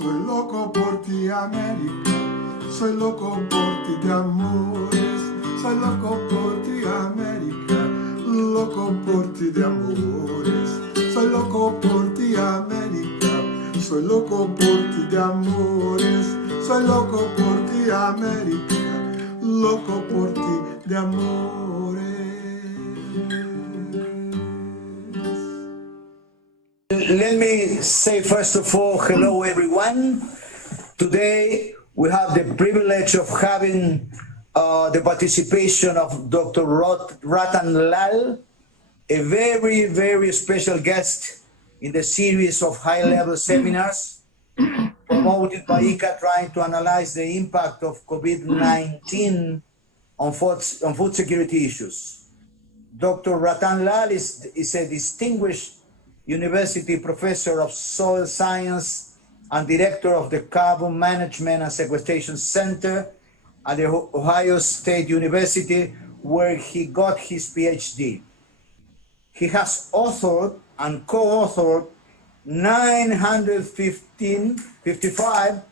Soy loco por ti, América. Soy loco por ti de amores. Soy loco por ti, América. Loco por ti de amores. Soy loco por ti, América. Soy loco por ti de amores. Soy loco por ti, América. Loco por ti de amores. Let me say first of all, hello everyone. Today we have the privilege of having the participation of Dr. Rattan, a very, very special guest in the series of high-level seminars promoted by IICA trying to analyze the impact of COVID-19 on food security issues. Dr. Rattan is a distinguished University Professor of Soil Science and Director of the Carbon Management and Sequestration Center at the Ohio State University, where he got his PhD. He has authored and co-authored 955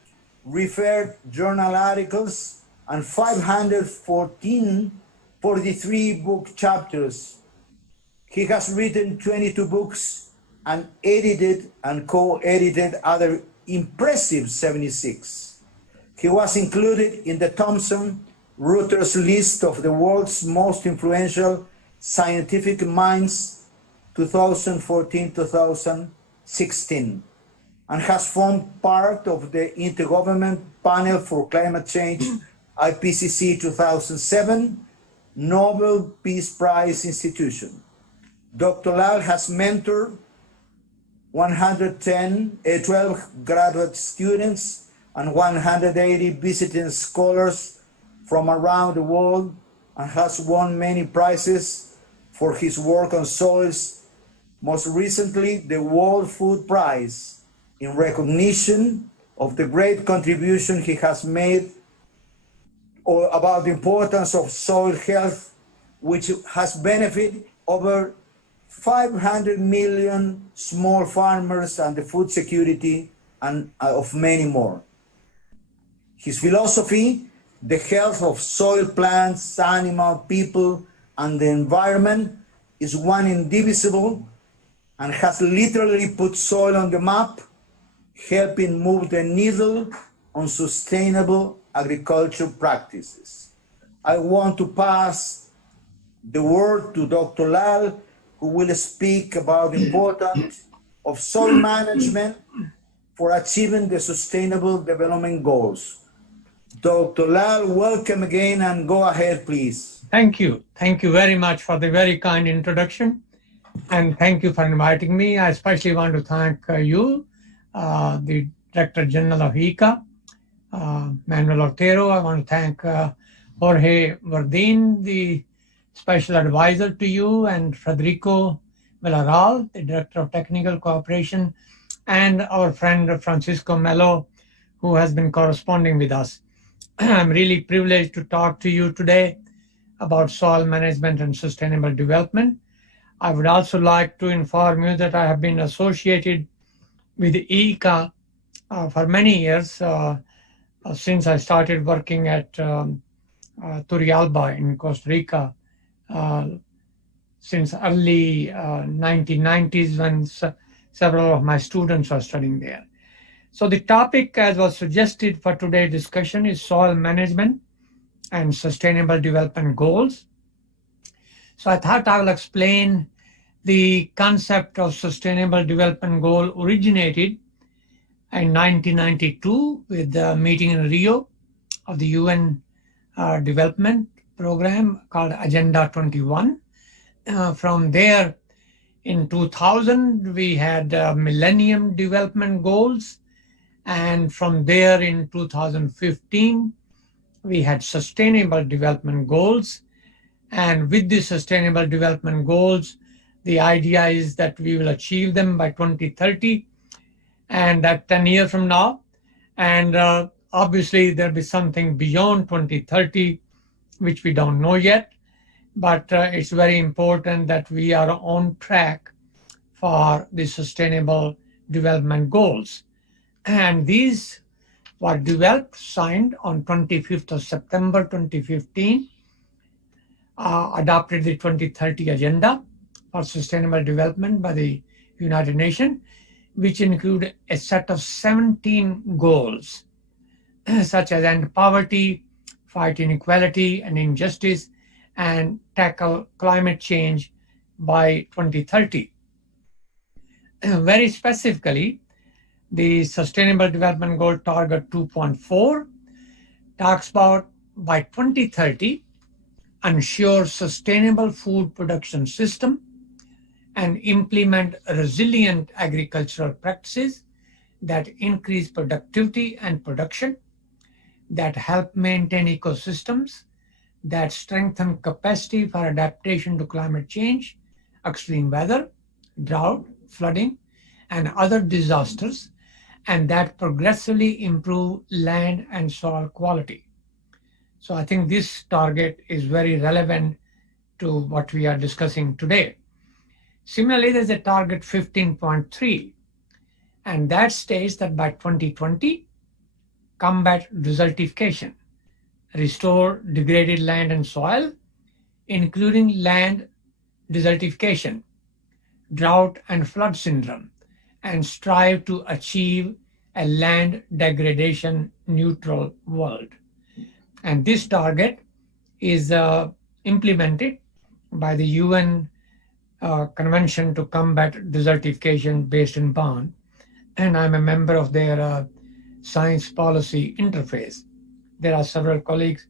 referred journal articles and 543 book chapters. He has written 22 books and edited and co-edited other impressive 76. He was included in the Thomson Reuters list of the world's most influential scientific minds 2014-2016 and has formed part of the Intergovernmental Panel for Climate Change IPCC 2007 Nobel Peace Prize institution. Dr. Lal has mentored 12 graduate students and 180 visiting scholars from around the world and has won many prizes for his work on soils, most recently the World Food Prize, in recognition of the great contribution he has made about the importance of soil health, which has benefited over 500 million small farmers and the food security and of many more. His philosophy, the health of soil, plants, animal, people, and the environment, is one indivisible and has literally put soil on the map, helping move the needle on sustainable agriculture practices. I want to pass the word to Dr. Lal, who will speak about the importance of soil management for achieving the Sustainable Development Goals. Dr. Lal, welcome again, and go ahead, please. Thank you. Thank you very much for the very kind introduction, and thank you for inviting me. I especially want to thank you, the Director General of IICA, Manuel Otero. I want to thank Jorge Verdin, the Special Advisor to you, and Federico Villarreal, the Director of Technical Cooperation, and our friend Francisco Melo, who has been corresponding with us. I'm really privileged to talk to you today about soil management and sustainable development. I would also like to inform you that I have been associated with IICA for many years, since I started working at Turrialba in Costa Rica, since early 1990s, when several of my students were studying there. So the topic, as was suggested for today's discussion, is soil management and sustainable development goals. So I thought I will explain the concept of sustainable development goal originated in 1992 with the meeting in Rio of the UN Development Program called Agenda 21. From there, in 2000, we had Millennium Development Goals. And from there, in 2015, we had Sustainable Development Goals. And with the Sustainable Development Goals, the idea is that we will achieve them by 2030, and that 10 years from now. And obviously, there'll be something beyond 2030, which we don't know yet. But it's very important that we are on track for the Sustainable Development Goals. And these were developed, signed on 25th of September 2015, adopted the 2030 Agenda for Sustainable Development by the United Nations, which include a set of 17 goals, such as end poverty, fight inequality and injustice, and tackle climate change by 2030. Very specifically, the Sustainable Development Goal Target 2.4 talks about by 2030, ensure sustainable food production system and implement resilient agricultural practices that increase productivity and production, that help maintain ecosystems, that strengthen capacity for adaptation to climate change, extreme weather, drought, flooding, and other disasters, and that progressively improve land and soil quality. So I think this target is very relevant to what we are discussing today. Similarly, there's a target 15.3, and that states that by 2020, combat desertification, restore degraded land and soil, including land desertification, drought and flood syndrome, and strive to achieve a land degradation neutral world. And this target is implemented by the UN Convention to Combat Desertification based in Bonn, and I'm a member of their science policy interface. There are several colleagues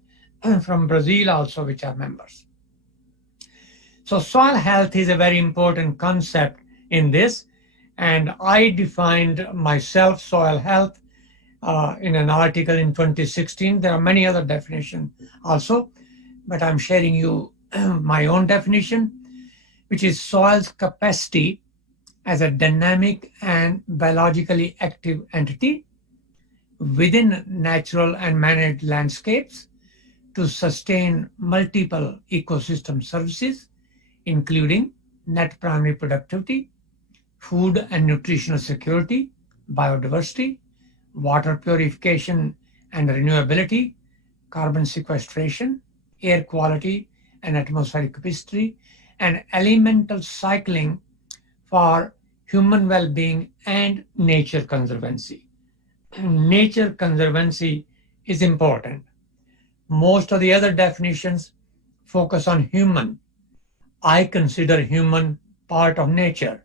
from Brazil also which are members. So soil health is a very important concept in this, and I defined myself soil health in an article in 2016. There are many other definitions also, but I'm sharing you my own definition, which is soil's capacity as a dynamic and biologically active entity within natural and managed landscapes to sustain multiple ecosystem services, including net primary productivity, food and nutritional security, biodiversity, water purification and renewability, carbon sequestration, air quality and atmospheric capacity, and elemental cycling for human well-being and nature conservancy. Nature conservancy is important. Most of the other definitions focus on human. I consider human part of nature.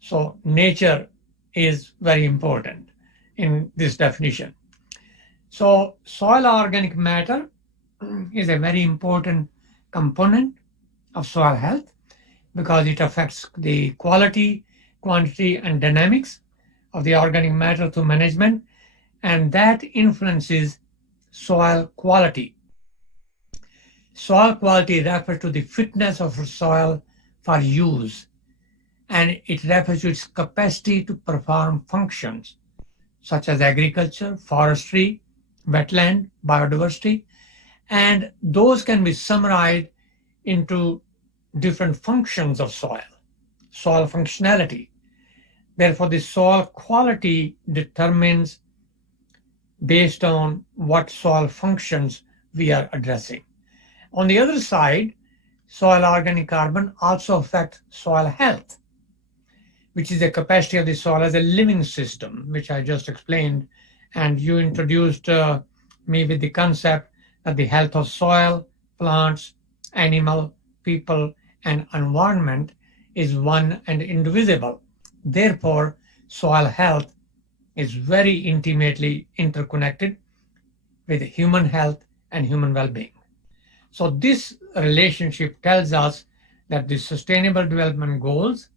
So nature is very important in this definition. So soil organic matter is a very important component of soil health because it affects the quality, quantity, and dynamics of the organic matter through management, and that influences soil quality. Soil quality refers to the fitness of soil for use, and it refers to its capacity to perform functions such as agriculture, forestry, wetland, biodiversity, and those can be summarized into different functions of soil functionality. Therefore, the soil quality determines based on what soil functions we are addressing. On the other side, soil organic carbon also affects soil health, which is the capacity of the soil as a living system, which I just explained. And you introduced me with the concept that the health of soil, plants, animal, people, and environment is one and indivisible. Therefore, soil health is very intimately interconnected with human health and human well-being. So this relationship tells us that the Sustainable Development Goals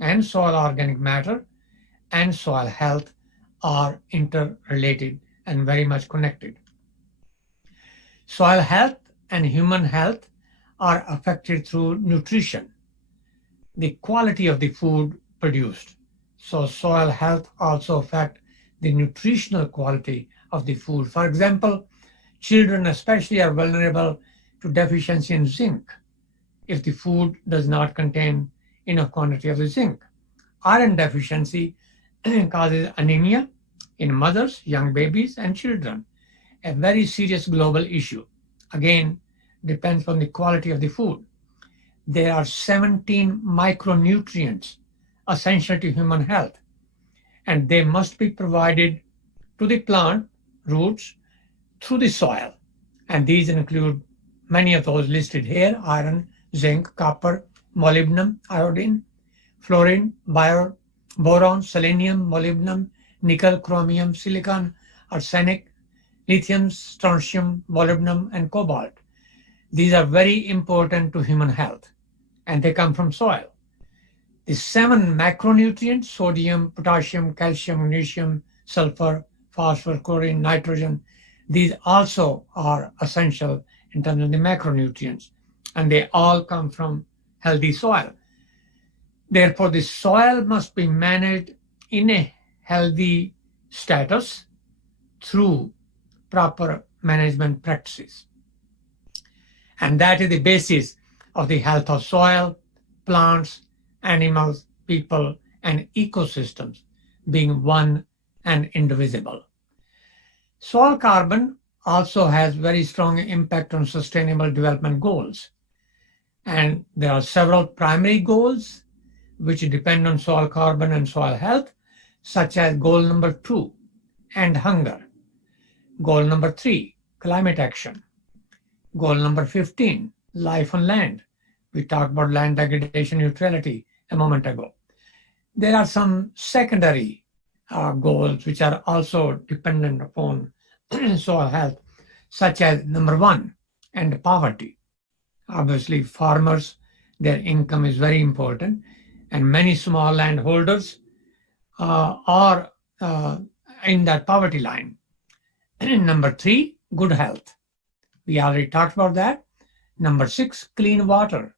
and soil organic matter and soil health are interrelated and very much connected. Soil health and human health are affected through nutrition, the quality of the food produced. So soil health also affects the nutritional quality of the food. For example, children especially are vulnerable to deficiency in zinc if the food does not contain enough quantity of the zinc. Iron deficiency causes anemia in mothers, young babies, and children. A very serious global issue. Again, depends on the quality of the food. There are 17 micronutrients essential to human health, and they must be provided to the plant roots through the soil. And these include many of those listed here: iron, zinc, copper, molybdenum, iodine, fluorine, boron, selenium, molybdenum, nickel, chromium, silicon, arsenic, lithium, strontium, molybdenum, and cobalt. These are very important to human health, and they come from soil. The 7 macronutrients: sodium, potassium, calcium, magnesium, sulfur, phosphorus, chlorine, nitrogen, these also are essential in terms of the macronutrients, and they all come from healthy soil. Therefore, the soil must be managed in a healthy status through proper management practices. And that is the basis of the health of soil, plants, animals, people, and ecosystems being one and indivisible. Soil carbon also has very strong impact on Sustainable Development Goals. And there are several primary goals which depend on soil carbon and soil health, such as goal number 2, end hunger. Goal number 3, climate action. Goal number 15, life on land. We talked about land degradation neutrality a moment ago. There are some secondary goals which are also dependent upon soil health, such as number 1, end poverty. Obviously, farmers, their income is very important, and many small landholders are in that poverty line. Number 3, good health. We already talked about that. Number 6, clean water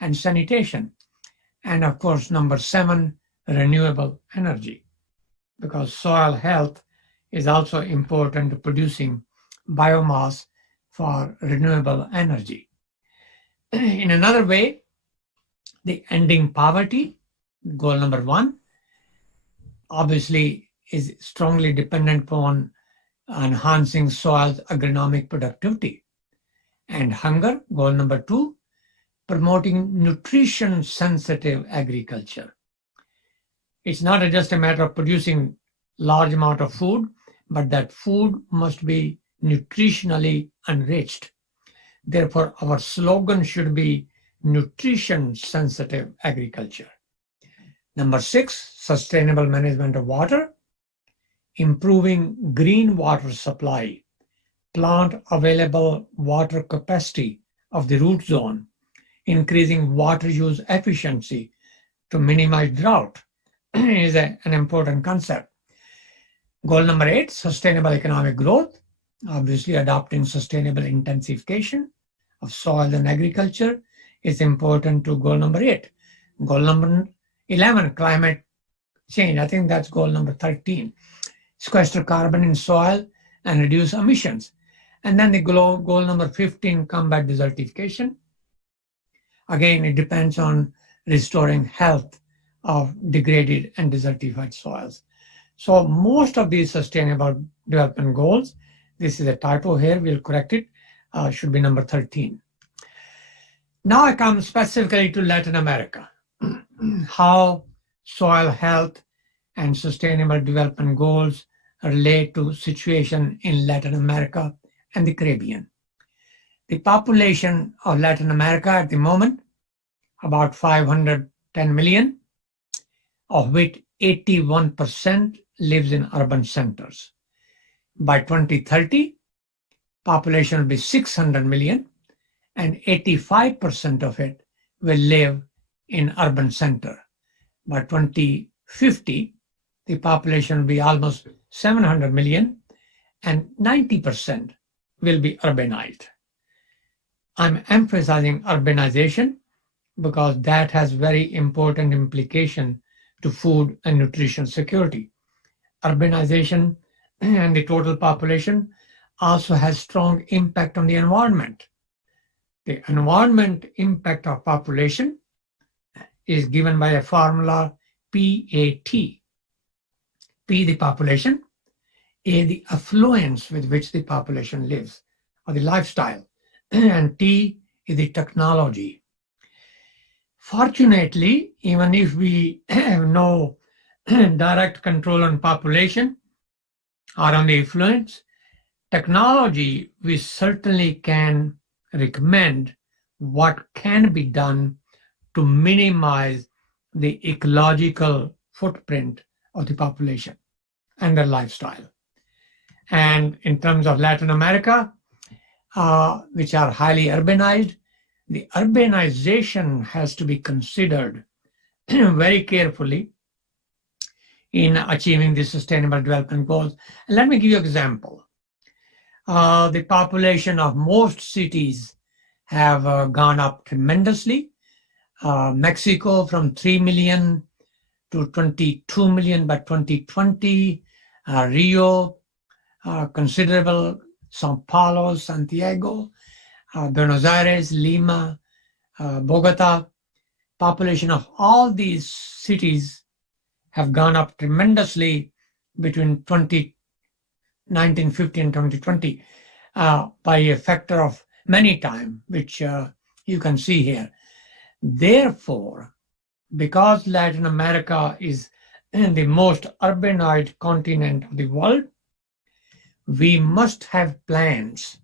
and sanitation. And of course, number 7, renewable energy, because soil health is also important to producing biomass for renewable energy. In another way, the ending poverty, goal number 1, obviously is strongly dependent upon enhancing soil's agronomic productivity. And hunger, goal number 2, promoting nutrition-sensitive agriculture. It's not just a matter of producing large amount of food, but that food must be nutritionally enriched. Therefore, our slogan should be nutrition-sensitive agriculture. Number 6, sustainable management of water, improving green water supply, plant available water capacity of the root zone, increasing water use efficiency to minimize drought is an important concept. Goal number 8, sustainable economic growth, obviously adopting sustainable intensification of soil and agriculture is important to goal number 8. Goal number 11, climate change. I think that's goal number 13. Sequester carbon in soil and reduce emissions. And then the goal number 15, combat desertification. Again, it depends on restoring health of degraded and desertified soils. So most of these sustainable development goals, this is a typo here, we'll correct it, should be number 13. Now I come specifically to Latin America, how soil health and sustainable development goals relate to situation in Latin America and the Caribbean. The population of Latin America at the moment, about 510 million, of which 81% lives in urban centers. By 2030, population will be 600 million, and 85% of it will live in urban center. By 2050, the population will be almost 700 million, and 90% will be urbanized. I'm emphasizing urbanization because that has very important implication to food and nutrition security. Urbanization and the total population also has strong impact on the environment. The environment impact of population is given by a formula PAT. P, the population, A, the affluence with which the population lives, or the lifestyle, and T is the technology. Fortunately, even if we have no direct control on population or on the affluence, technology, we certainly can recommend what can be done to minimize the ecological footprint of the population and their lifestyle. And in terms of Latin America, which are highly urbanized, the urbanization has to be considered very carefully in achieving the Sustainable Development Goals. And let me give you an example. The population of most cities have gone up tremendously. Mexico from 3 million to 22 million by 2020. Rio, considerable. Sao Paulo, Santiago, Buenos Aires, Lima, Bogota. Population of all these cities have gone up tremendously between 1950 and 2020 by a factor of many times, which you can see here. Therefore, because Latin America is the most urbanized continent of the world, we must have plans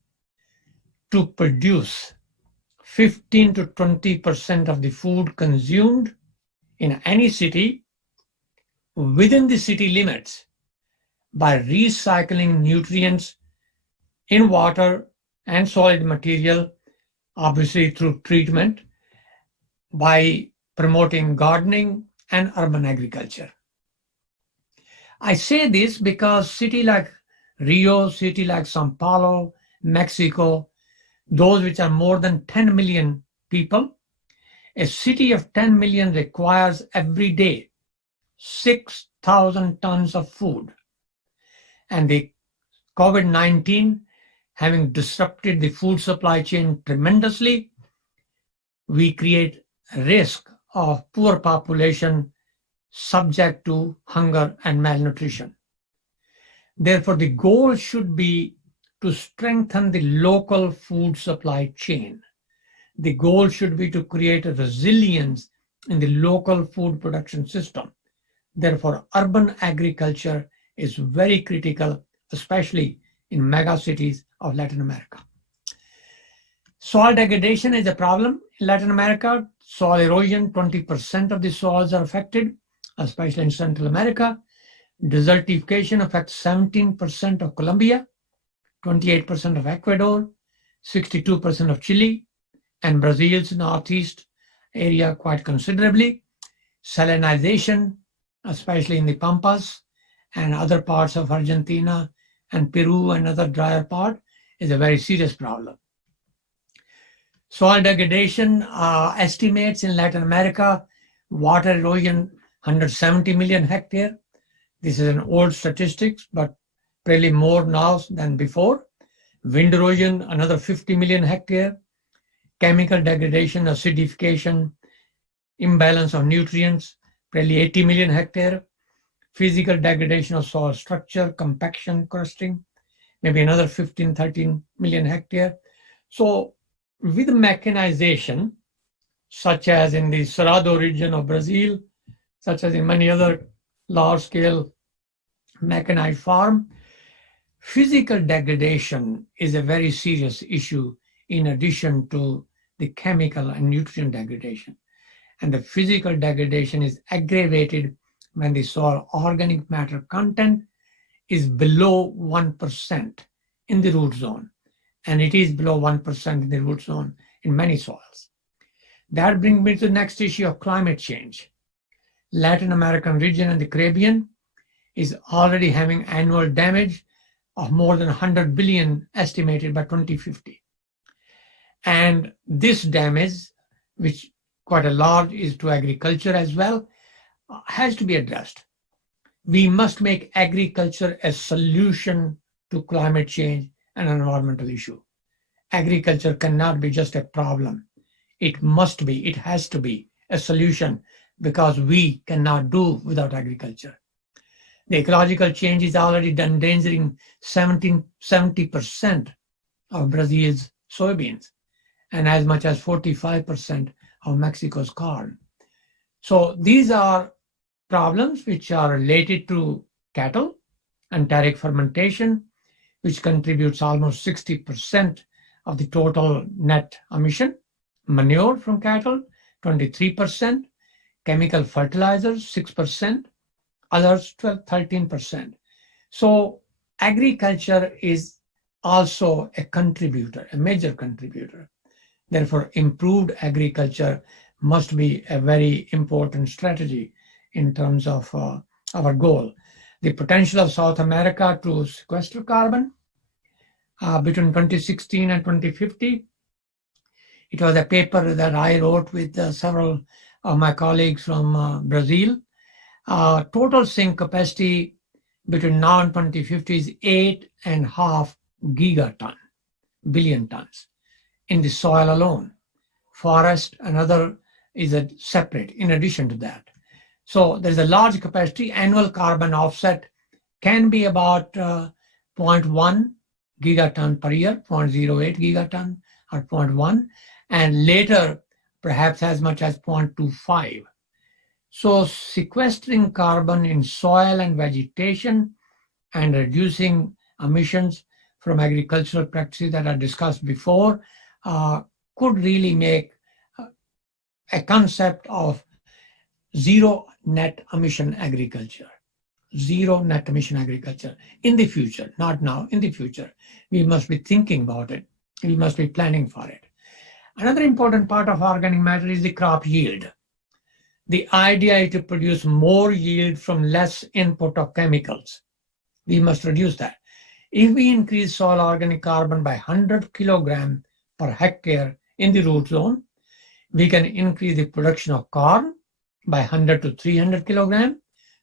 to produce 15 to 20% of the food consumed in any city within the city limits by recycling nutrients in water and solid material, obviously through treatment, by promoting gardening and urban agriculture. I say this because city like Rio, city like Sao Paulo, Mexico, those which are more than 10 million people, a city of 10 million requires every day 6,000 tons of food. And the COVID-19 having disrupted the food supply chain tremendously, we create a risk of poor population subject to hunger and malnutrition. Therefore, the goal should be to strengthen the local food supply chain. The goal should be to create a resilience in the local food production system. Therefore, urban agriculture is very critical, especially in mega cities of Latin America. Soil degradation is a problem in Latin America. Soil erosion, 20% of the soils are affected, especially in Central America. Desertification affects 17% of Colombia, 28% of Ecuador, 62% of Chile, and Brazil's northeast area quite considerably. Salinization, especially in the Pampas and other parts of Argentina and Peru and other drier part, is a very serious problem. Soil degradation estimates in Latin America, water erosion 170 million hectares. This is an old statistics, but probably more now than before. Wind erosion, another 50 million hectares. Chemical degradation, acidification, imbalance of nutrients, probably 80 million hectares. Physical degradation of soil structure, compaction, crusting, maybe another 15, 13 million hectares. So with mechanization, such as in the Cerrado region of Brazil, such as in many other large-scale mechanized farm, physical degradation is a very serious issue in addition to the chemical and nutrient degradation. And the physical degradation is aggravated when the soil organic matter content is below 1% in the root zone. And it is below 1% in the root zone in many soils. That brings me to the next issue of climate change. Latin American region and the Caribbean is already having annual damage of more than 100 billion estimated by 2050. And this damage, which quite a large is to agriculture as well, has to be addressed. We must make agriculture a solution to climate change and environmental issue. Agriculture cannot be just a problem. It must be, it has to be a solution, because we cannot do without agriculture. The ecological change is already endangering 70% of Brazil's soybeans and as much as 45% of Mexico's corn. So these are problems which are related to cattle, enteric fermentation, which contributes almost 60% of the total net emission, manure from cattle, 23%, chemical fertilizers, 6%, others 13%. So agriculture is also a contributor, a major contributor. Therefore, improved agriculture must be a very important strategy in terms of our goal. The potential of South America to sequester carbon between 2016 and 2050. It was a paper that I wrote with several of my colleagues from Brazil. Total sink capacity between now and 2050 is 8.5 billion tons in the soil alone. Forest, another is a separate in addition to that. So there's a large capacity. Annual carbon offset can be about 0.1 gigaton per year, 0.08 gigaton or 0.1, and later perhaps as much as 0.25. So sequestering carbon in soil and vegetation and reducing emissions from agricultural practices that are discussed before could really make a concept of zero net emission agriculture. Zero net emission agriculture in the future, not now, in the future. We must be thinking about it. We must be planning for it. Another important part of organic matter is the crop yield. The idea is to produce more yield from less input of chemicals. We must reduce that. If we increase soil organic carbon by 100 kilogram per hectare in the root zone, we can increase the production of corn by 100 to 300 kilogram,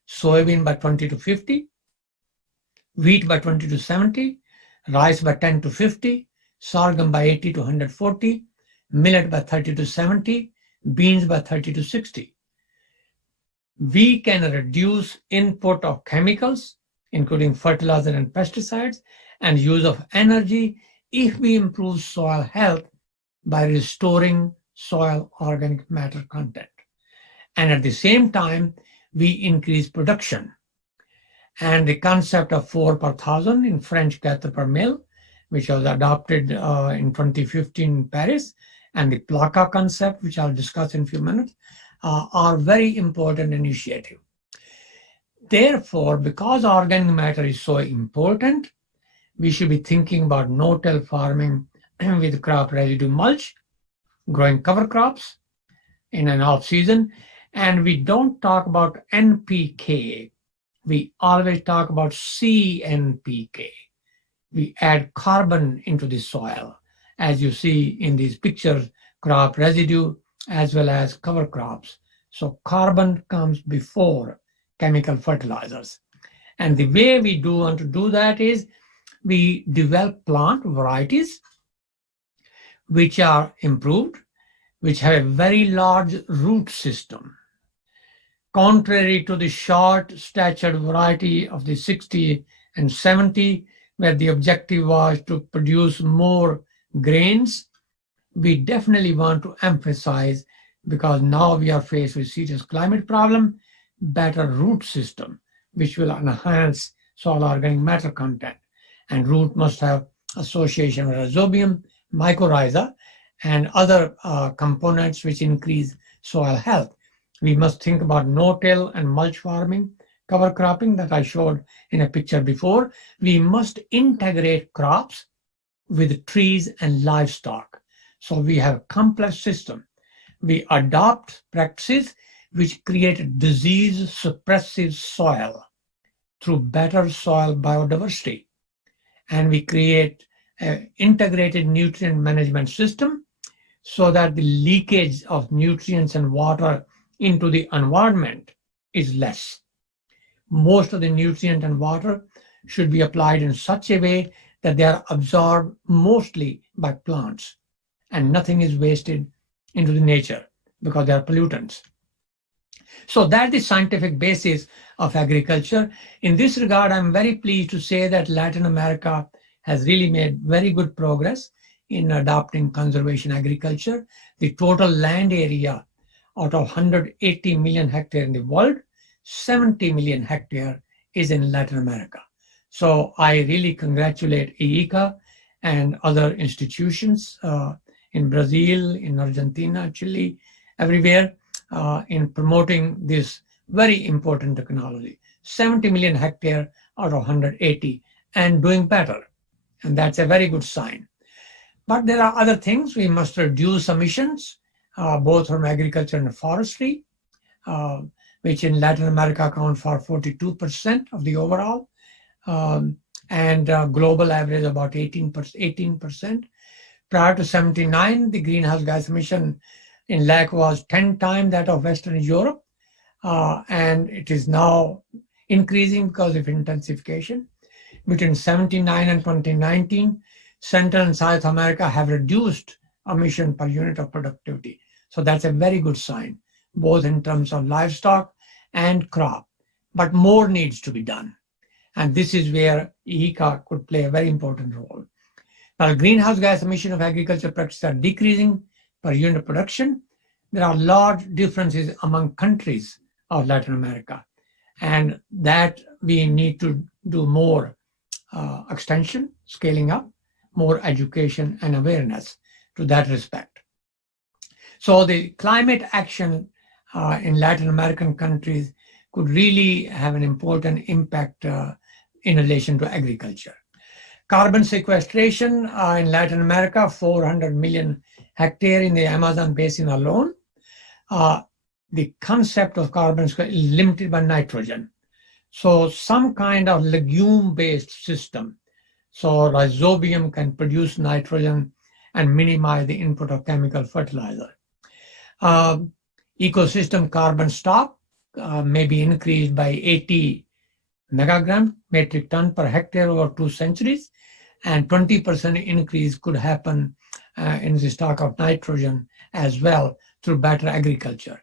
soybean by 20 to 50, wheat by 20 to 70, rice by 10 to 50, sorghum by 80 to 140, millet by 30 to 70, beans by 30 to 60. We can reduce input of chemicals, including fertilizer and pesticides, and use of energy if we improve soil health by restoring soil organic matter content. And at the same time, we increase production. And the concept of 4 per thousand in French 4 per mille, which was adopted in 2015 in Paris, and the PLACA concept, which I'll discuss in a few minutes, are very important initiatives. Therefore, because organic matter is so important, we should be thinking about no-till farming with crop residue mulch, growing cover crops in an off-season, and we don't talk about NPK. We always talk about CNPK. We add carbon into the soil, as you see in these pictures, crop residue as well as cover crops. So carbon comes before chemical fertilizers. And the way we want to do that is we develop plant varieties which are improved, which have a very large root system. Contrary to the short-statured variety of the 60 and 70, where the objective was to produce more grains, we definitely want to emphasize, because now we are faced with serious climate problem, better root system, which will enhance soil organic matter content. And root must have association with rhizobium, mycorrhiza, and other components which increase soil health. We must think about no-till and mulch farming, cover cropping that I showed in a picture before. We must integrate crops with trees and livestock. So we have a complex system. We adopt practices which create disease suppressive soil through better soil biodiversity. And we create an integrated nutrient management system so that the leakage of nutrients and water into the environment is less. Most of the nutrient and water should be applied in such a way that they are absorbed mostly by plants and nothing is wasted into the nature because they are pollutants. So that's the scientific basis of agriculture. In this regard, I'm very pleased to say that Latin America has really made very good progress in adopting conservation agriculture. The total land area out of 180 million hectares in the world, 70 million hectares is in Latin America. So I really congratulate IICA and other institutions in Brazil, in Argentina, Chile, everywhere in promoting this very important technology. 70 million hectares out of 180 and doing better. And that's a very good sign. But there are other things. We must reduce emissions, both from agriculture and forestry, which in Latin America account for 42% of the overall, and global average about 18%. Prior to 79, the greenhouse gas emission in LAC was 10 times that of Western Europe, and it is now increasing because of intensification. Between 79 and 2019, Central and South America have reduced emission per unit of productivity. So that's a very good sign, both in terms of livestock and crop. But more needs to be done. And this is where IICA could play a very important role. While greenhouse gas emission of agriculture practices are decreasing per unit of production, there are large differences among countries of Latin America. And that we need to do more extension, scaling up, more education and awareness to that respect. So the climate action in Latin American countries could really have an important impact in relation to agriculture. Carbon sequestration in Latin America, 400 million hectares in the Amazon basin alone. The concept of carbon is limited by nitrogen. So some kind of legume-based system. So rhizobium can produce nitrogen and minimize the input of chemical fertilizer. Ecosystem carbon stock may be increased by 80 megagram metric ton per hectare over 2 centuries, and 20% increase could happen in the stock of nitrogen as well through better agriculture.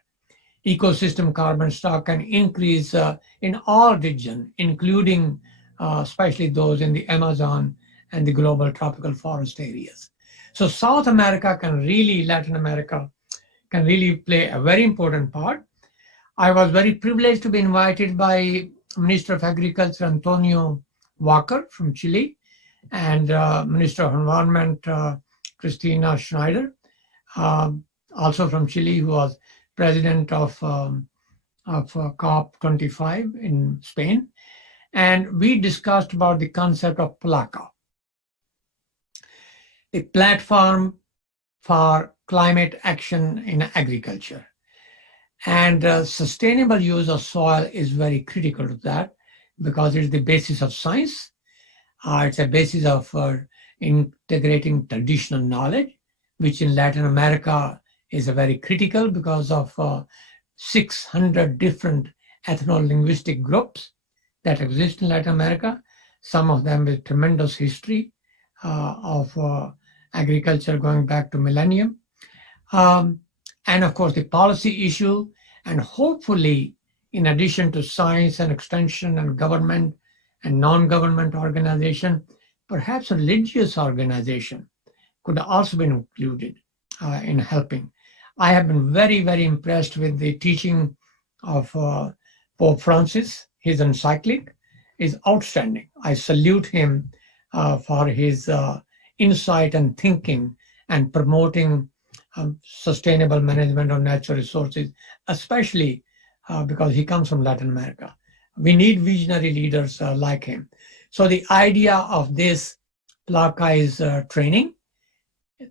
Ecosystem carbon stock can increase in all regions, including especially those in the Amazon and the global tropical forest areas. So South America Latin America can really play a very important part. I was very privileged to be invited by Minister of Agriculture Antonio Walker from Chile and Minister of Environment Cristina Schneider, also from Chile, who was president of COP25 in Spain. And we discussed about the concept of PLACA, a platform for climate action in agriculture. And sustainable use of soil is very critical to that because it's the basis of science. It's a basis of integrating traditional knowledge, which in Latin America is a very critical because of 600 different ethno-linguistic groups that exist in Latin America, some of them with tremendous history of agriculture going back to millennium. And of course, the policy issue, and hopefully, in addition to science and extension and government and non-government organization, perhaps a religious organization could also be included in helping. I have been very, very impressed with the teaching of Pope Francis. His encyclic is outstanding. I salute him for his insight and thinking and promoting sustainable management of natural resources, especially because he comes from Latin America. We need visionary leaders like him. So the idea of this PLACA is training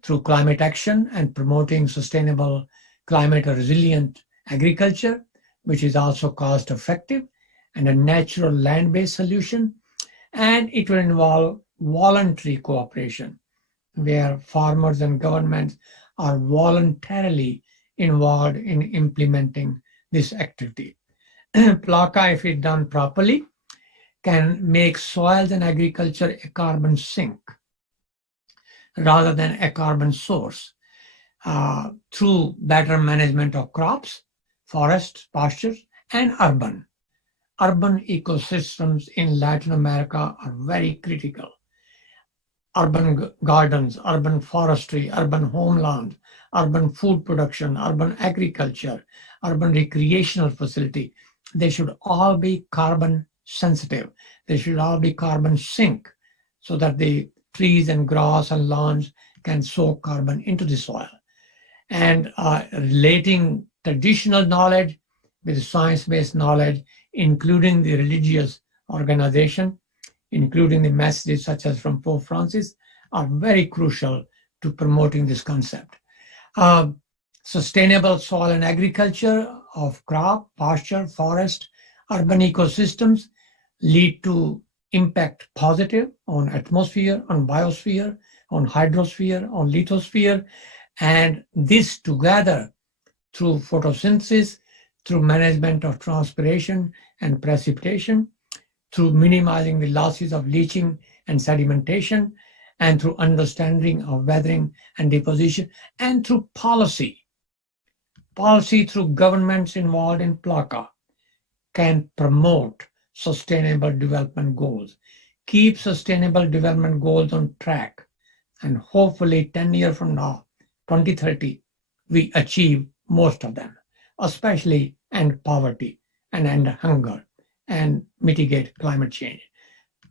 through climate action and promoting sustainable climate resilient agriculture, which is also cost effective and a natural land-based solution. And it will involve voluntary cooperation, where farmers and governments are voluntarily involved in implementing this activity. PLACA, if it's done properly, can make soils and agriculture a carbon sink rather than a carbon source through better management of crops, forests, pastures, and urban. Urban ecosystems in Latin America are very critical. Urban gardens, urban forestry, urban homeland, urban food production, urban agriculture, urban recreational facility, they should all be carbon sensitive. They should all be carbon sink so that the trees and grass and lawns can soak carbon into the soil. And relating traditional knowledge with science-based knowledge, including the religious organization, including the messages such as from Pope Francis, are very crucial to promoting this concept. Sustainable soil and agriculture of crop, pasture, forest, urban ecosystems lead to impact positive on atmosphere, on biosphere, on hydrosphere, on lithosphere, and this together through photosynthesis, through management of transpiration and precipitation, through minimizing the losses of leaching and sedimentation, and through understanding of weathering and deposition, and through policy. Policy through governments involved in PLACA can promote sustainable development goals, keep sustainable development goals on track, and hopefully 10 years from now, 2030, we achieve most of them, especially end poverty and end hunger and mitigate climate change.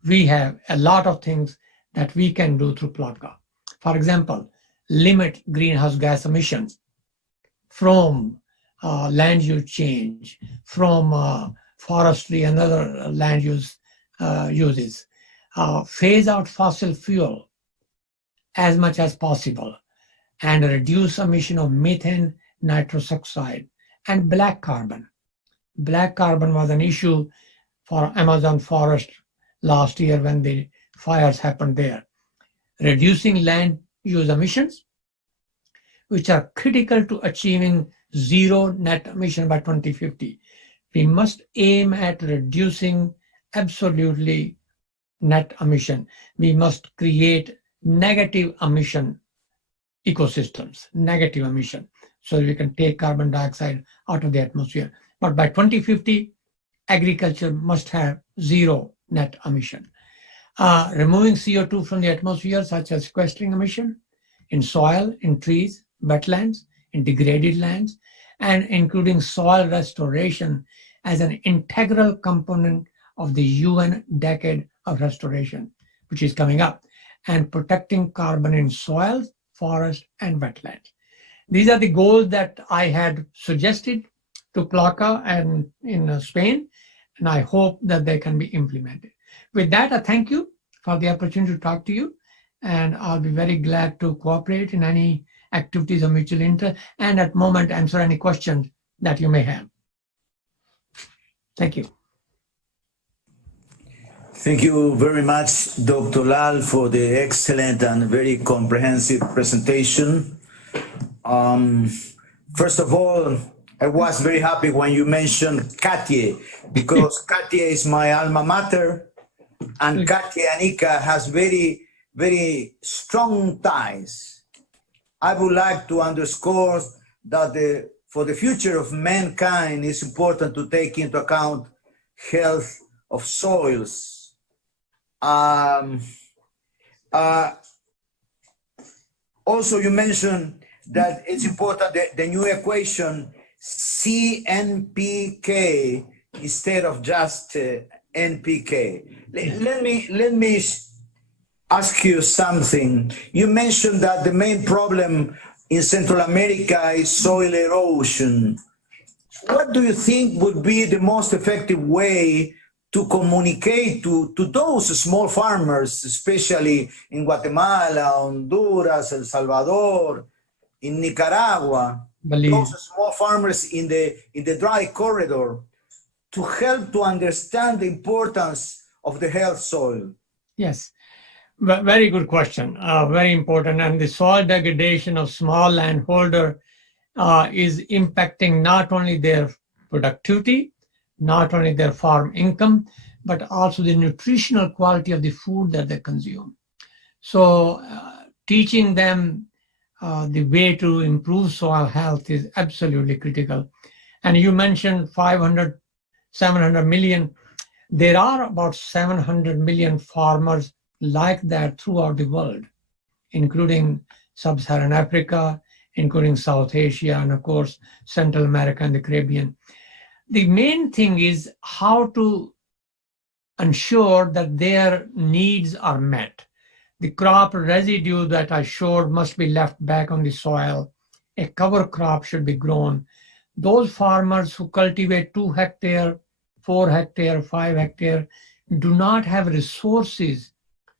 We have a lot of things that we can do through PLACA. For example, limit greenhouse gas emissions from land use change, from forestry and other land use uses. Phase out fossil fuel as much as possible and reduce emission of methane, nitrous oxide, and black carbon. Black carbon was an issue for Amazon forest last year when the fires happened there. Reducing land use emissions, which are critical to achieving zero net emission by 2050. We must aim at reducing absolutely net emission. We must create negative emission ecosystems, negative emission, so we can take carbon dioxide out of the atmosphere. But by 2050, agriculture must have zero net emission. Removing CO2 from the atmosphere, such as sequestering emission in soil, in trees, wetlands, in degraded lands, and including soil restoration as an integral component of the UN Decade of Restoration, which is coming up, and protecting carbon in soils, forests, and wetlands. These are the goals that I had suggested to PLACA and in Spain, and I hope that they can be implemented. With that, I thank you for the opportunity to talk to you, and I'll be very glad to cooperate in any activities of mutual interest, and at the moment answer any questions that you may have. Thank you. Thank you very much, Dr. Lal, for the excellent and very comprehensive presentation. First of all, I was very happy when you mentioned Katia, because Katia is my alma mater, and Katia and IICA has very, very strong ties. I would like to underscore that for the future of mankind, it's important to take into account health of soils. Also, you mentioned that it's important that the new equation CNPK instead of just NPK. Let me ask you something. You mentioned that the main problem in Central America is soil erosion. What do you think would be the most effective way to communicate to those small farmers, especially in Guatemala, Honduras, El Salvador, in Nicaragua, those small farmers in the dry corridor, to help to understand the importance of the health soil? Yes, very good question, very important. And the soil degradation of small landholder is impacting not only their productivity, not only their farm income, but also the nutritional quality of the food that they consume. So teaching them the way to improve soil health is absolutely critical. And you mentioned 500, 700 million. There are about 700 million farmers like that throughout the world, including Sub-Saharan Africa, including South Asia, and of course, Central America and the Caribbean. The main thing is how to ensure that their needs are met. The crop residue that I showed must be left back on the soil. A cover crop should be grown. Those farmers who cultivate 2 hectare, 4 hectare, 5 hectare do not have resources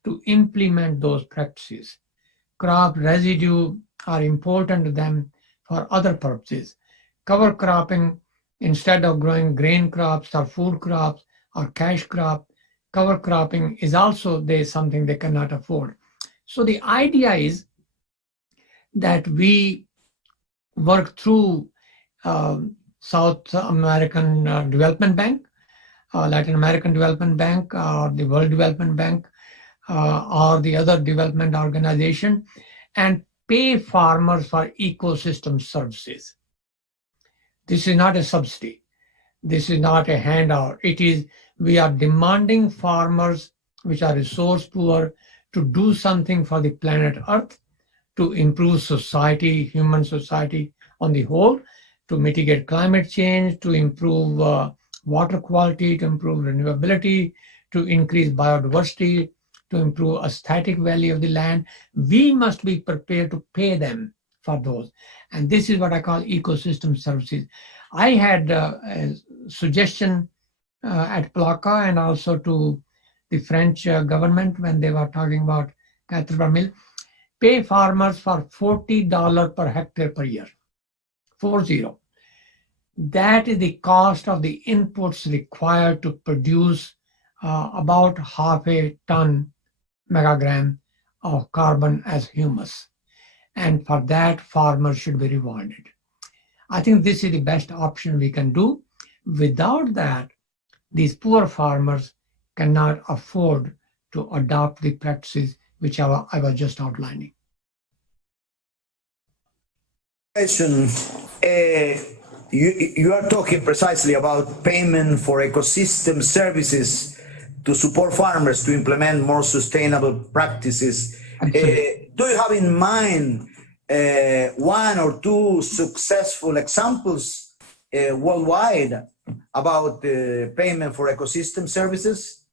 to implement those practices. Crop residue are important to them for other purposes. Cover cropping, instead of growing grain crops or food crops or cash crop, cover cropping is also something they cannot afford. So the idea is that we work through South American Development Bank, Latin American Development Bank, or the World Development Bank, or the other development organization, and pay farmers for ecosystem services. This is not a subsidy. This is not a handout. It is, we are demanding farmers which are resource poor to do something for the planet Earth, to improve society, human society on the whole, to mitigate climate change, to improve water quality, to improve renewability, to increase biodiversity, to improve aesthetic value of the land. We must be prepared to pay them for those. And this is what I call ecosystem services. I had a suggestion at Plaka and also to the French government when they were talking about 4 per mille, pay farmers for $40 per hectare per year, 40. That is the cost of the inputs required to produce about half a ton megagram of carbon as humus. And for that, farmers should be rewarded. I think this is the best option we can do. Without that, these poor farmers cannot afford to adopt the practices which I was just outlining. You are talking precisely about payment for ecosystem services to support farmers to implement more sustainable practices. Do you have in mind 1 or 2 successful examples worldwide about payment for ecosystem services?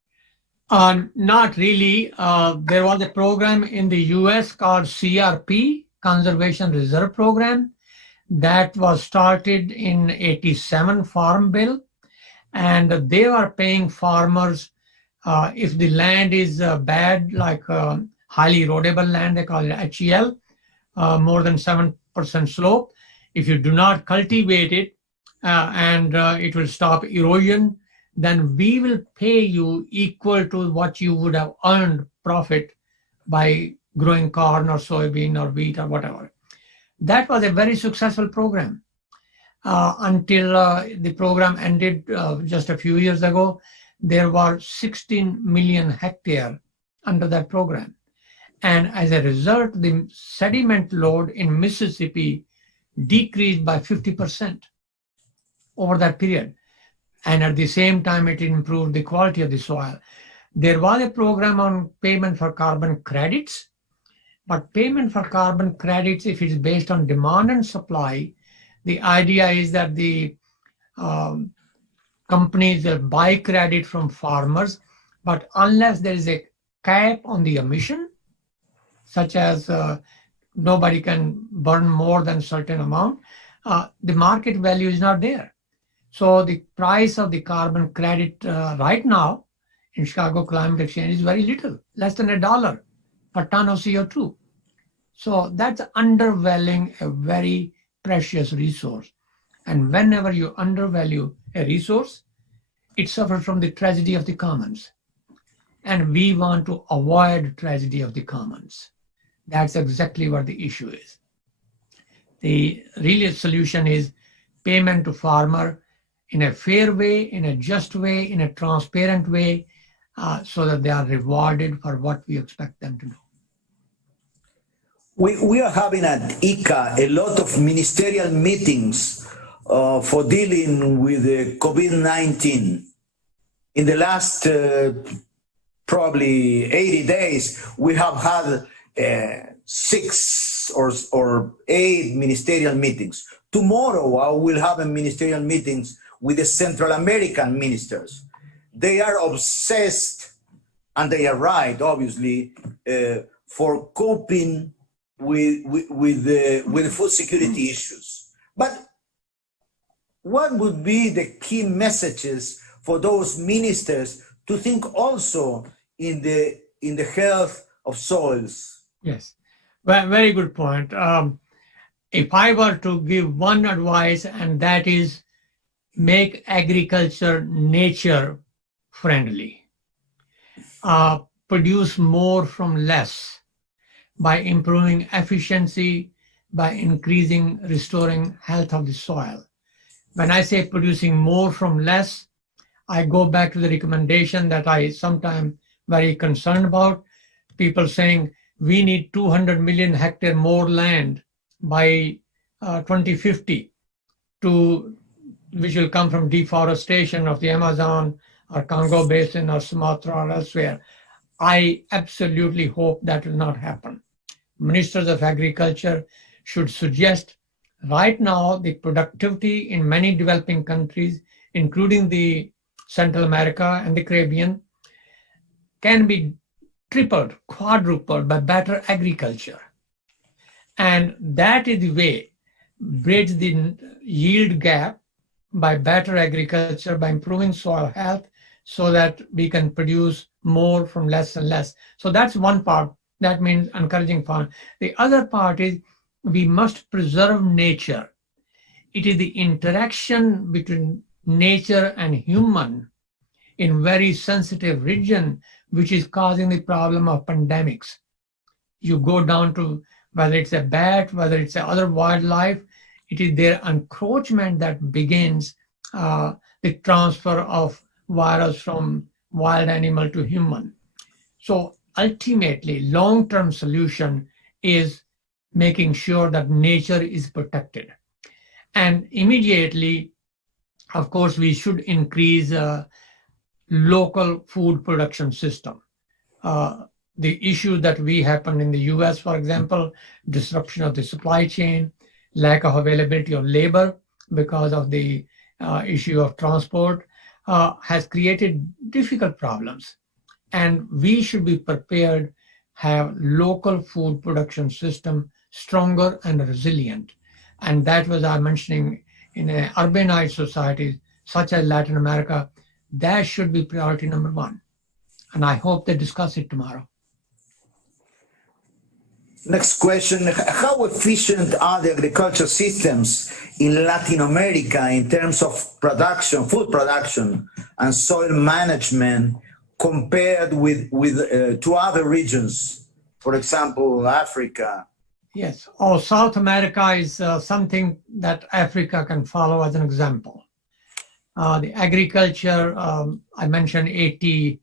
Not really. There was a program in the US called CRP, Conservation Reserve Program, that was started in '87 Farm Bill, and they were paying farmers if the land is bad, like highly erodible land, they call it HEL, more than 7% slope. If you do not cultivate it and it will stop erosion, then we will pay you equal to what you would have earned profit by growing corn or soybean or wheat or whatever. That was a very successful program until the program ended just a few years ago. There were 16 million hectares under that program. And as a result, the sediment load in Mississippi decreased by 50% over that period. And at the same time, it improved the quality of the soil. There was a program on payment for carbon credits, but payment for carbon credits, if it's based on demand and supply, the idea is that the companies will buy credit from farmers, but unless there is a cap on the emission, such as nobody can burn more than a certain amount, the market value is not there. So the price of the carbon credit right now in Chicago Climate Exchange is very little, less than $1 per ton of CO2. So that's undervaluing a very precious resource. And whenever you undervalue a resource, it suffers from the tragedy of the commons. And we want to avoid tragedy of the commons. That's exactly what the issue is. The real solution is payment to farmer in a fair way, in a just way, in a transparent way, so that they are rewarded for what we expect them to do. We are having at IICA a lot of ministerial meetings for dealing with COVID-19. In the last probably 80 days, we have had 6 or 8 ministerial meetings. Tomorrow, I will have a ministerial meetings with the Central American ministers. They are obsessed, and they are right, obviously, for coping with the food security issues. But what would be the key messages for those ministers to think also in the health of soils? Yes, well, very good point. If I were to give one advice, and that is make agriculture nature friendly. Produce more from less by improving efficiency, by increasing, restoring health of the soil. When I say producing more from less, I go back to the recommendation that I sometimes very concerned about. People saying we need 200 million hectare more land by 2050 which will come from deforestation of the Amazon or Congo Basin or Sumatra or elsewhere. I absolutely hope that will not happen. Ministers of Agriculture should suggest right now the productivity in many developing countries, including the Central America and the Caribbean, can be tripled, quadrupled by better agriculture. And that is the way, bridge the yield gap by better agriculture, by improving soil health, so that we can produce more from less and less. So that's one part. That means encouraging farm. The other part is we must preserve nature. It is the interaction between nature and human in very sensitive region which is causing the problem of pandemics. You go down to whether it's a bat, whether it's other wildlife, it is their encroachment that begins the transfer of virus from wild animal to human. So ultimately, long-term solution is making sure that nature is protected. And immediately, of course, we should increase local food production system. The issue that we happened in the US, for example, disruption of the supply chain, lack of availability of labor because of the issue of transport, has created difficult problems. And we should be prepared, have local food production system stronger and resilient. And that was I mentioning in an urbanized societies such as Latin America, that should be priority number one. And I hope they discuss it tomorrow. Next question, how efficient are the agriculture systems in Latin America in terms of production, food production and soil management compared with to other regions, for example, Africa? Yes, South America is something that Africa can follow as an example. The agriculture, I mentioned 70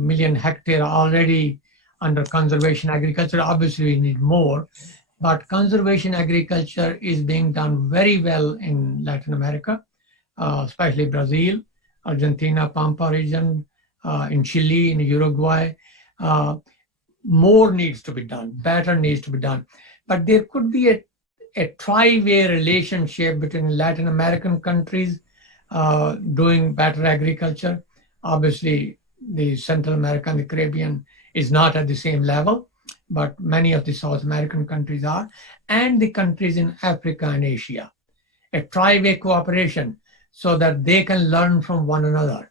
million hectare already under conservation agriculture. Obviously, we need more, but conservation agriculture is being done very well in Latin America, especially Brazil, Argentina, Pampa region, in Chile, in Uruguay. More needs to be done, better needs to be done. But there could be a tri-way relationship between Latin American countries doing better agriculture. Obviously, the Central America and the Caribbean is not at the same level, but many of the South American countries are, and the countries in Africa and Asia. A tri-way cooperation so that they can learn from one another.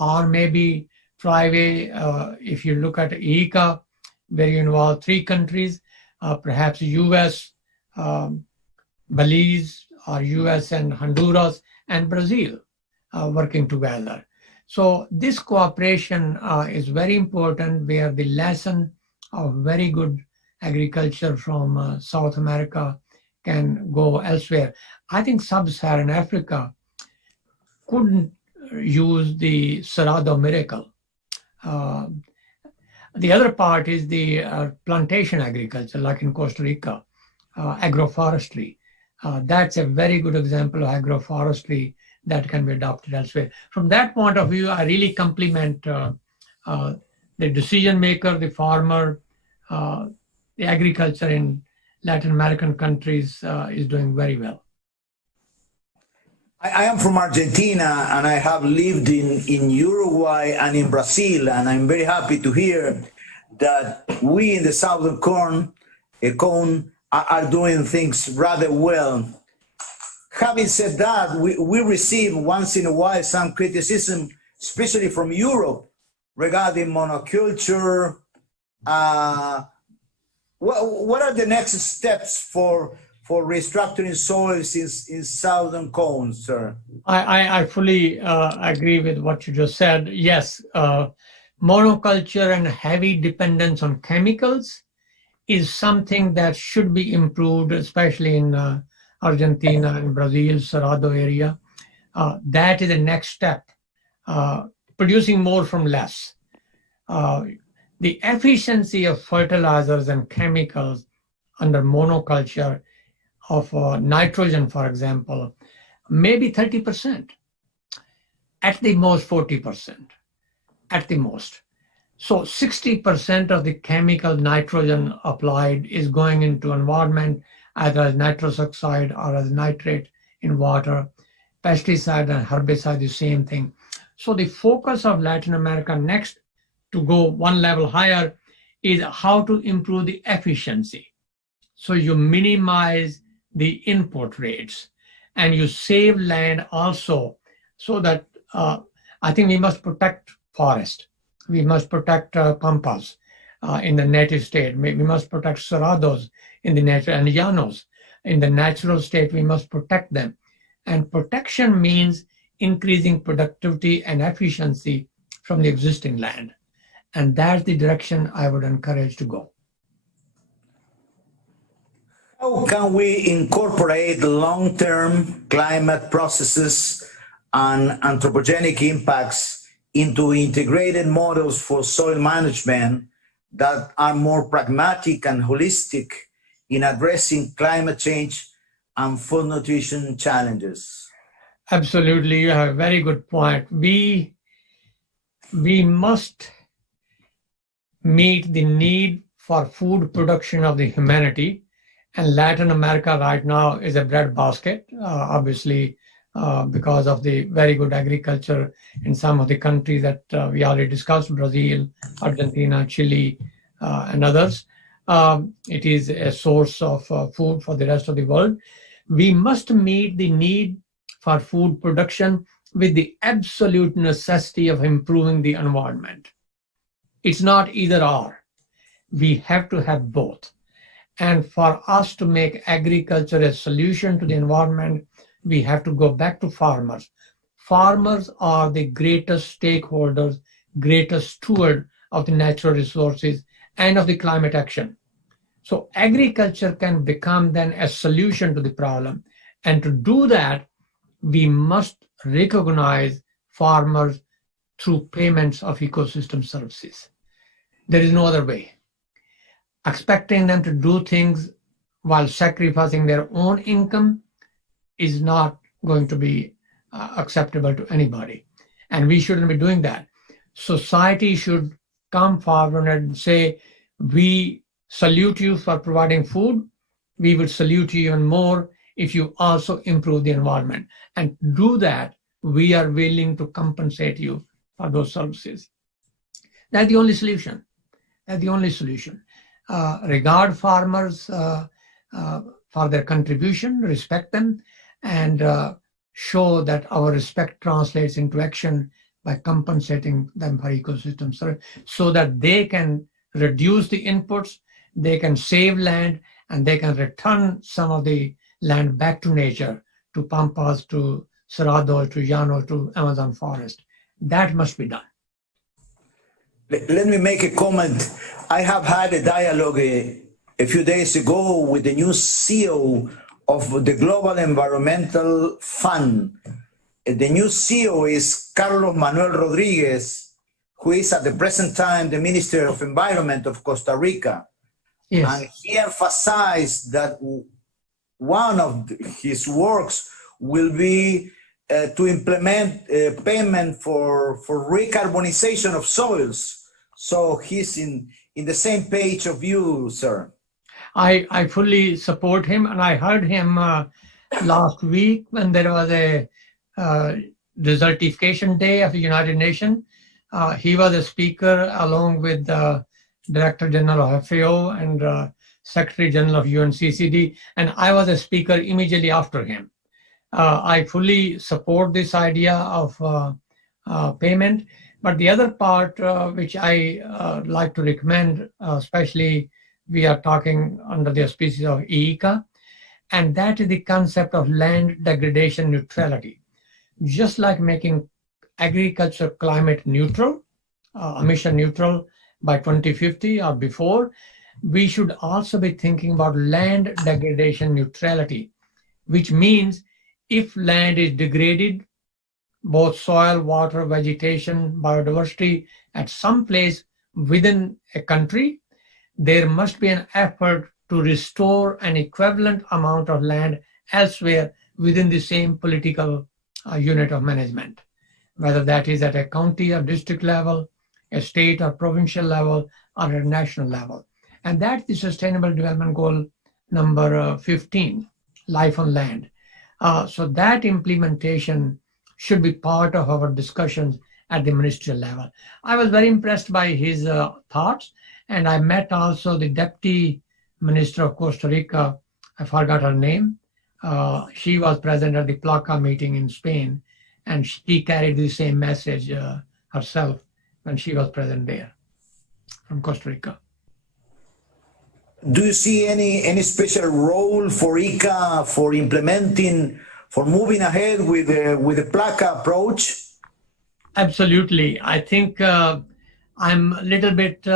Or maybe tri-way, if you look at IICA, where you involve 3 countries, perhaps US, Belize, or US and Honduras, and Brazil working together. So this cooperation is very important, where the lesson of very good agriculture from South America can go elsewhere. I think sub-Saharan Africa couldn't use the Cerrado miracle. The other part is the plantation agriculture, like in Costa Rica, agroforestry. That's a very good example of agroforestry that can be adopted elsewhere. From that point of view, I really compliment the decision maker, the farmer, the agriculture in Latin American countries is doing very well. I am from Argentina and I have lived in Uruguay and in Brazil, and I'm very happy to hear that we in the Southern Cone are doing things rather well. Having said that, we receive once in a while some criticism, especially from Europe, regarding monoculture. What are the next steps for restructuring soils in Southern Cone, sir? I fully agree with what you just said. Yes, monoculture and heavy dependence on chemicals is something that should be improved, especially in Argentina and Brazil, Cerrado area. That is the next step, producing more from less. The efficiency of fertilizers and chemicals under monoculture of nitrogen, for example, maybe 30%, at the most 40%, at the most. So 60% of the chemical nitrogen applied is going into environment, either as nitrous oxide or as nitrate in water. Pesticide and herbicide, the same thing. So the focus of Latin America next to go one level higher is how to improve the efficiency. So you minimize the input rates and you save land also, so that I think we must protect forest. We must protect pampas in the native state. We must protect cerrados in the natural, and llanos in the natural state. We must protect them. And protection means increasing productivity and efficiency from the existing land. And that's the direction I would encourage to go. How can we incorporate long-term climate processes and anthropogenic impacts into integrated models for soil management that are more pragmatic and holistic in addressing climate change and food nutrition challenges? Absolutely, you have a very good point. We must meet the need for food production of the humanity, and Latin America right now is a breadbasket, obviously, because of the very good agriculture in some of the countries that we already discussed, Brazil, Argentina, Chile, and others. It is a source of food for the rest of the world. We must meet the need for food production with the absolute necessity of improving the environment. It's not either or. We have to have both. And for us to make agriculture a solution to the environment, we have to go back to farmers. Farmers are the greatest stakeholders, greatest steward of the natural resources and of the climate action. So agriculture can become then a solution to the problem. And to do that, we must recognize farmers through payments of ecosystem services. There is no other way. Expecting them to do things while sacrificing their own income is not going to be acceptable to anybody. And we shouldn't be doing that. Society should come forward and say, we salute you for providing food. We would salute you even more if you also improve the environment. And to do that, we are willing to compensate you for those services. That's the only solution. That's the only solution. Regard farmers for their contribution, respect them, and show that our respect translates into action by compensating them for ecosystem service, so that they can reduce the inputs, they can save land, and they can return some of the land back to nature, to pampas, to cerrado, to llano, to Amazon forest. That must be done. Let me make a comment. I have had a dialogue a few days ago with the new CEO of the Global Environmental Fund. The new CEO is Manuel Rodriguez, who is at the present time the Minister of Environment of Costa Rica. Yes. And he emphasized that one of his works will be to implement payment for recarbonization of soils. So he's in the same page of you, sir. I fully support him, and I heard him last week when there was a desertification day of the United Nations. He was a speaker along with the Director General of FAO and Secretary General of UNCCD, and I was a speaker immediately after him. I fully support this idea of payment, but the other part which I like to recommend, especially we are talking under the auspices of IICA, and that is the concept of land degradation neutrality. Just like making agriculture climate neutral, emission neutral by 2050 or before, we should also be thinking about land degradation neutrality, which means if land is degraded, both soil, water, vegetation, biodiversity, at some place within a country, there must be an effort to restore an equivalent amount of land elsewhere within the same political unit of management, whether that is at a county or district level, a state or provincial level, or at a national level. And that's the Sustainable Development Goal number 15, life on land. So that implementation should be part of our discussions at the ministerial level. I was very impressed by his thoughts, and I met also the Deputy Minister of Costa Rica, I forgot her name. She was present at the PLACA meeting in Spain, and she carried the same message herself when she was present there from Costa Rica. Do you see any special role for IICA for implementing, for moving ahead with the PLACA approach? Absolutely. I think I'm a little bit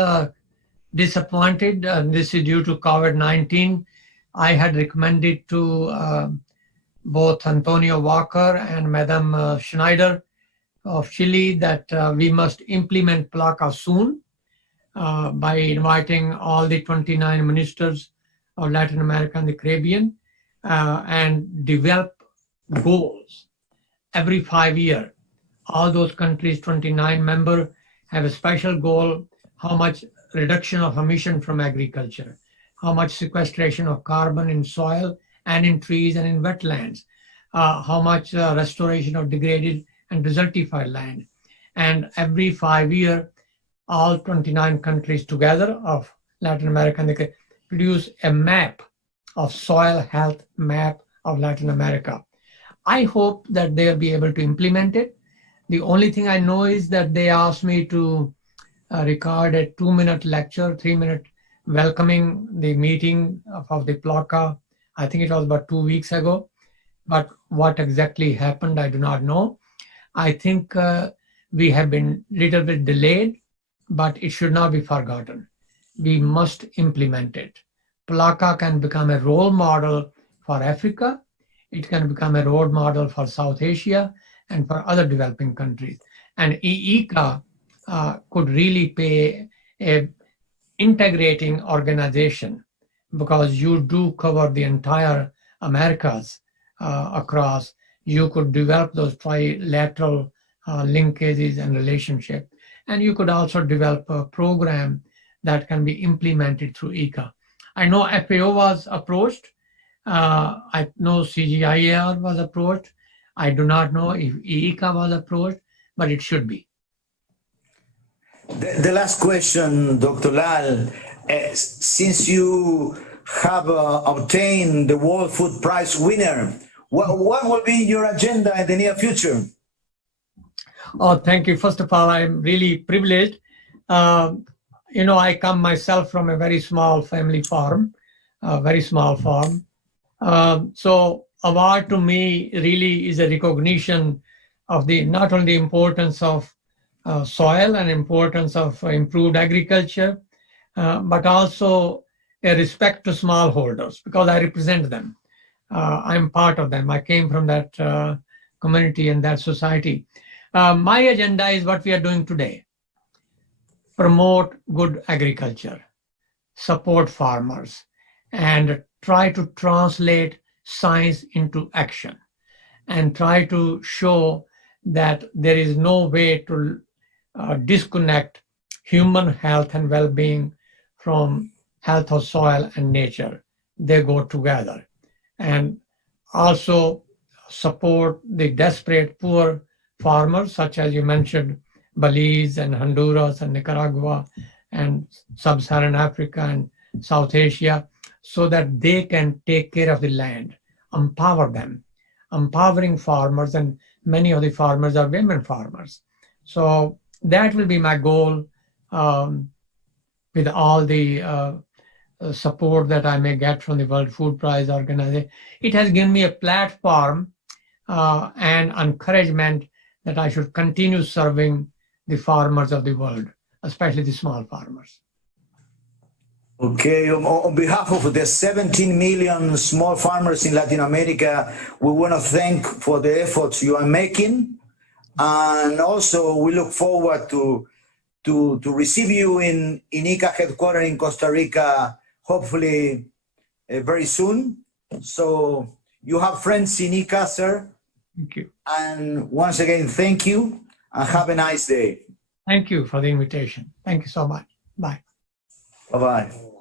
disappointed. This is due to COVID-19. I had recommended to both Antonio Walker and Madame Schneider of Chile that we must implement PLACA soon by inviting all the 29 ministers of Latin America and the Caribbean and develop goals every 5 years. All those countries, 29 members, have a special goal: how much reduction of emission from agriculture, how much sequestration of carbon in soil and in trees and in wetlands, how much restoration of degraded and desertified land. And every 5 years, all 29 countries together of Latin America, they produce a map of soil health map of Latin America. I hope that they'll be able to implement it. The only thing I know is that they asked me to record a 2-minute lecture, 3-minute welcoming the meeting of the PLACA. I think it was about 2 weeks ago. But what exactly happened, I do not know. I think we have been a little bit delayed, but it should not be forgotten. We must implement it. PLACA can become a role model for Africa. It can become a role model for South Asia and for other developing countries. And IICA could really play a integrating organization, because you do cover the entire Americas across. You could develop those trilateral linkages and relationships. And you could also develop a program that can be implemented through IICA. I know FAO was approached. I know CGIAR was approached. I do not know if IICA was approached, but it should be. The last question, Dr. Lal, since you have obtained the World Food Prize winner, what will be your agenda in the near future? Oh, thank you. First of all, I'm really privileged. I come myself from a very small family farm, very small farm. So award to me really is a recognition of the not only the importance of soil and importance of improved agriculture, but also a respect to smallholders, because I represent them. I'm part of them. I came from that community and that society. My agenda is what we are doing today. Promote good agriculture, support farmers, and try to translate science into action and try to show that there is no way to disconnect human health and well-being from health of soil and nature. They go together. And also support the desperate poor farmers, such as you mentioned, Belize and Honduras and Nicaragua and Sub-Saharan Africa and South Asia, so that they can take care of the land, empower them, empowering farmers, and many of the farmers are women farmers. So that will be my goal with all the support that I may get from the World Food Prize Organization. It has given me a platform and encouragement that I should continue serving the farmers of the world, especially the small farmers. Okay, on behalf of the 17 million small farmers in Latin America, we want to thank for the efforts you are making. And also we look forward to receive you in IICA headquarters in Costa Rica, hopefully very soon. So you have friends in IICA, sir. Thank you. And once again, thank you and have a nice day. Thank you for the invitation. Thank you so much. Bye. Bye-bye.